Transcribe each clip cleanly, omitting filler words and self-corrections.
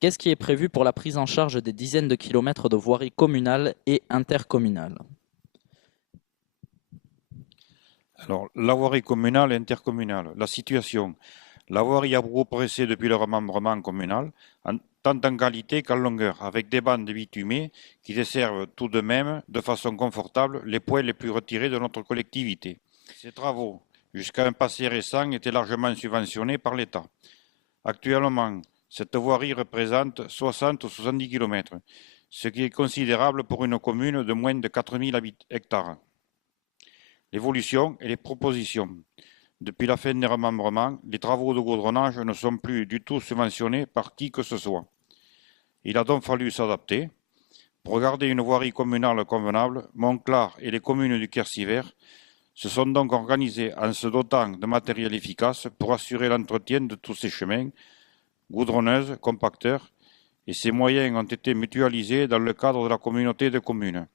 Qu'est-ce qui est prévu pour la prise en charge des dizaines de kilomètres de voiries communales et intercommunales? Alors, la voirie communale et intercommunale. La situation. La voirie a progressé depuis le remembrement communal, tant en qualité qu'en longueur, avec des bandes bitumées qui desservent tout de même de façon confortable les points les plus retirés de notre collectivité. Ces travaux, jusqu'à un passé récent, étaient largement subventionnés par l'État. Actuellement, cette voirie représente 60 ou 70 km, ce qui est considérable pour une commune de moins de 4000 hectares. L'évolution et les propositions. Depuis la fin des remembrements, les travaux de goudronnage ne sont plus du tout subventionnés par qui que ce soit. Il a donc fallu s'adapter. Pour garder une voirie communale convenable, Montclar et les communes du Quercy se sont donc organisées en se dotant de matériel efficace pour assurer l'entretien de tous ces chemins, goudronneuses, compacteurs, et ces moyens ont été mutualisés dans le cadre de la communauté de communes.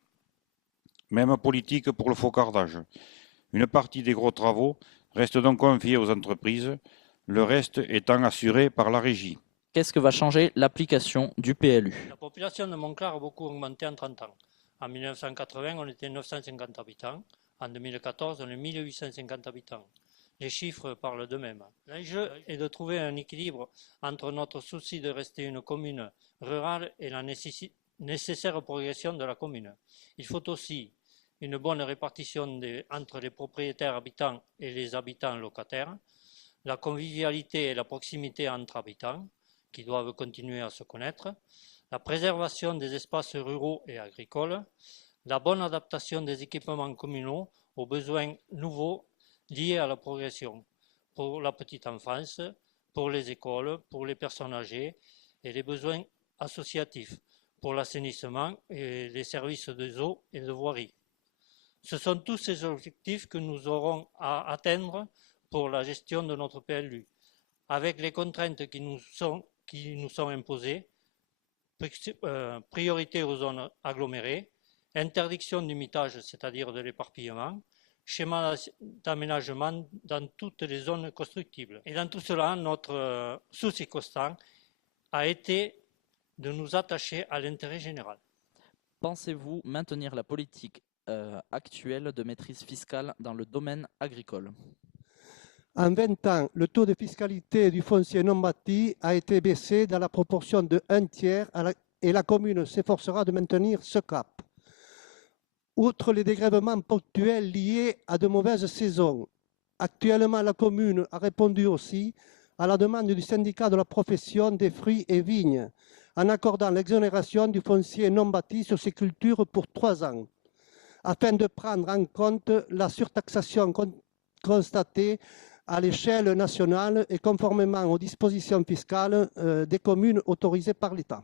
Même politique pour le faucardage. Une partie des gros travaux reste donc confiée aux entreprises, le reste étant assuré par la régie. Qu'est-ce que va changer l'application du PLU? La population de Montclar a beaucoup augmenté en 30 ans. En 1980, on était 950 habitants. En 2014, on est 1850 habitants. Les chiffres parlent d'eux-mêmes. L'enjeu est de trouver un équilibre entre notre souci de rester une commune rurale et la nécessaire progression de la commune. Il faut aussi une bonne répartition entre les propriétaires habitants et les habitants locataires, la convivialité et la proximité entre habitants, qui doivent continuer à se connaître, la préservation des espaces ruraux et agricoles, la bonne adaptation des équipements communaux aux besoins nouveaux liés à la progression pour la petite enfance, pour les écoles, pour les personnes âgées et les besoins associatifs, pour l'assainissement et les services de eau et de voirie. Ce sont tous ces objectifs que nous aurons à atteindre pour la gestion de notre PLU, avec les contraintes qui nous sont imposées, priorité aux zones agglomérées, interdiction du mitage, c'est-à-dire de l'éparpillement, schéma d'aménagement dans toutes les zones constructibles. Et dans tout cela, notre souci constant a été de nous attacher à l'intérêt général. Pensez-vous maintenir la politique actuelle de maîtrise fiscale dans le domaine agricole? En 20 ans, le taux de fiscalité du foncier non bâti a été baissé dans la proportion de 1/3 et la commune s'efforcera de maintenir ce cap. Outre les dégrèvements ponctuels liés à de mauvaises saisons, actuellement la commune a répondu aussi à la demande du syndicat de la profession des fruits et vignes en accordant l'exonération du foncier non bâti sur ces cultures pour 3 ans, afin de prendre en compte la surtaxation constatée à l'échelle nationale et conformément aux dispositions fiscales des communes autorisées par l'État.